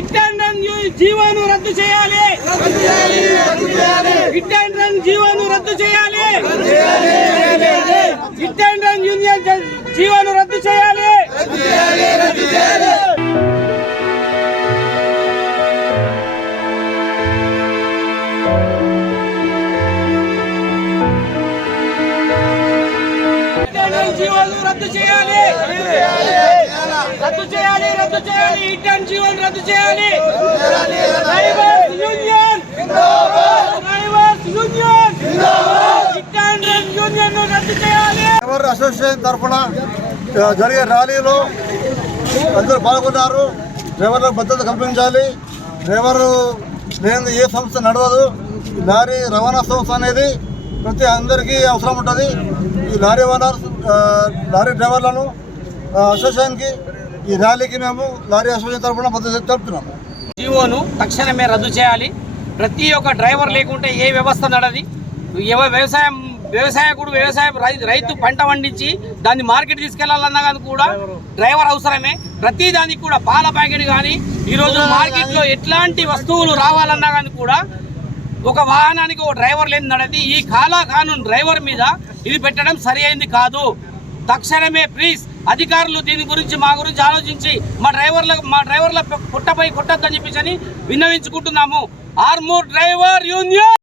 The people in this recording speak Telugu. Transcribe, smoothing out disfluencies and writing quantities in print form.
హిట్ అండ్ రన్ జీవోను రద్దు చేయాలి. హిట్ అండ్ రన్ జీవోను రద్దు చేయాలి. హిట్ అండ్ రన్ యూనియన్ జీవోను రద్దు చేయాలి. జీవోను రద్దు చేయాలి. రద్దు చేయాలి. రద్దు చేయాలి. హిట్ అండ్ జీవోను రద్దు చేయాలి. Drivers union drivers union hit and run union రద్దు చేయాలి. డ్రైవర్ అసోసియేషన్ తరఫున జరిగే ర్యాలీలో అందరూ పాల్గొన్నారు. డ్రైవర్లకు భద్రత కల్పించాలి. డ్రైవరు లేని ఏ సంస్థ నడవదు. లారీ రవాణా సంస్థ అనేది ప్రతి అందరికీ అవసరం ఉంటుంది. ఈ లారీ లారీ డ్రైవర్లను అసోసియేషన్కి ఈ ర్యాలీకి మేము లారీ అసోసియేషన్ తరఫున మద్దతు తెలుపుతున్నాము. జీవోను తక్షణమే రద్దు చేయాలి. ప్రతి ఒక్క డ్రైవర్ లేకుంటే ఏ వ్యవస్థ నడది. వ్యవసాయకుడు రైతు పంట పండించి దాన్ని మార్కెట్ తీసుకెళ్లాలన్నా కానీ కూడా డ్రైవర్ అవసరమే. ప్రతి దానికి కూడా పాల ప్యాకెట్ కానీ ఈరోజు మార్కెట్లో ఎట్లాంటి వస్తువులు రావాలన్నా కానీ కూడా ఒక వాహనానికి ఒక డ్రైవర్ లేని నడది. ఈ కానూన్ డ్రైవర్ మీద ఇది పెట్టడం సరి అయింది కాదు. తక్షణమే ప్లీజ్ అధికారులు దీని గురించి మా గురించి ఆలోచించి మా డ్రైవర్ల పుట్టపై కొట్టద్దని చెప్పేసి విన్నవించుకుంటున్నాము. Armoor driver union.